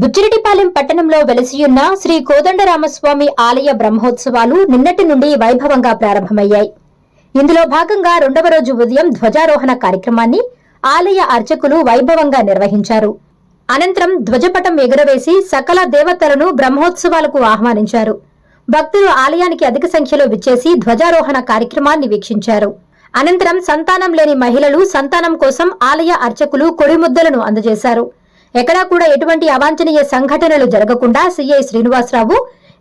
బుచ్చిరెడ్డిపాలెం పట్టణంలో వెలసియున్న శ్రీ కోదండరామస్వామి ఆలయ బ్రహ్మోత్సవాలు నిన్నటి నుండి వైభవంగా ప్రారంభమయ్యాయి. ఇందులో భాగంగా రెండవ రోజు ఉదయం ధ్వజారోహణ కార్యక్రమాన్ని ఆలయ అర్చకులు వైభవంగా నిర్వహించారు. అనంతరం ధ్వజపటం ఎగురవేసి సకల దేవతలను బ్రహ్మోత్సవాలకు ఆహ్వానించారు. భక్తులు ఆలయానికి అధిక సంఖ్యలో విచ్చేసి ధ్వజారోహణ కార్యక్రమాన్ని వీక్షించారు. అనంతరం సంతానం లేని మహిళలు సంతానం కోసం ఆలయ అర్చకులు కొడిముద్దలను అందజేశారు. ఎక్కడా కూడా ఎటువంటి అవాంఛనీయ సంఘటనలు జరగకుండా సిఐ శ్రీనివాసరావు,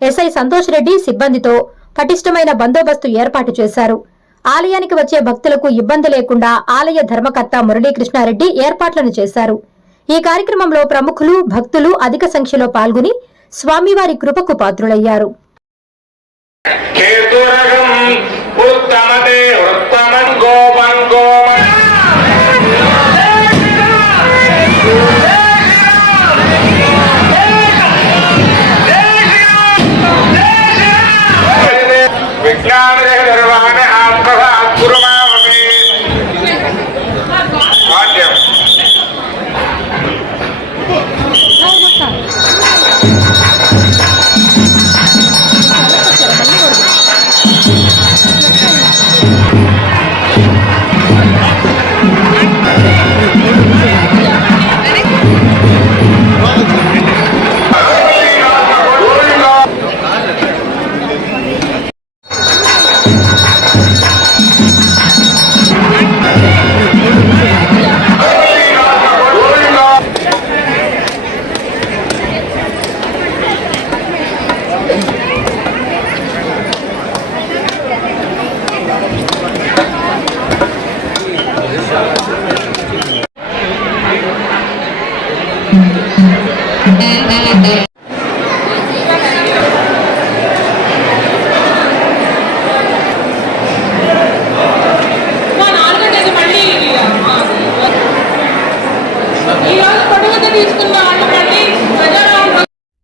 ఎస్ఐ సంతోష్ రెడ్డి సిబ్బందితో పటిష్టమైన బందోబస్తు ఏర్పాటు చేశారు. ఆలయానికి వచ్చే భక్తులకు ఇబ్బంది లేకుండా ఆలయ ధర్మకర్త మురళీకృష్ణారెడ్డి ఏర్పాట్లను చేశారు. ఈ కార్యక్రమంలో ప్రముఖులు, భక్తులు అధిక సంఖ్యలో పాల్గొని స్వామివారి కృపకు పాత్రులయ్యారు.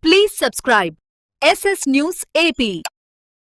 Please subscribe SS News AP.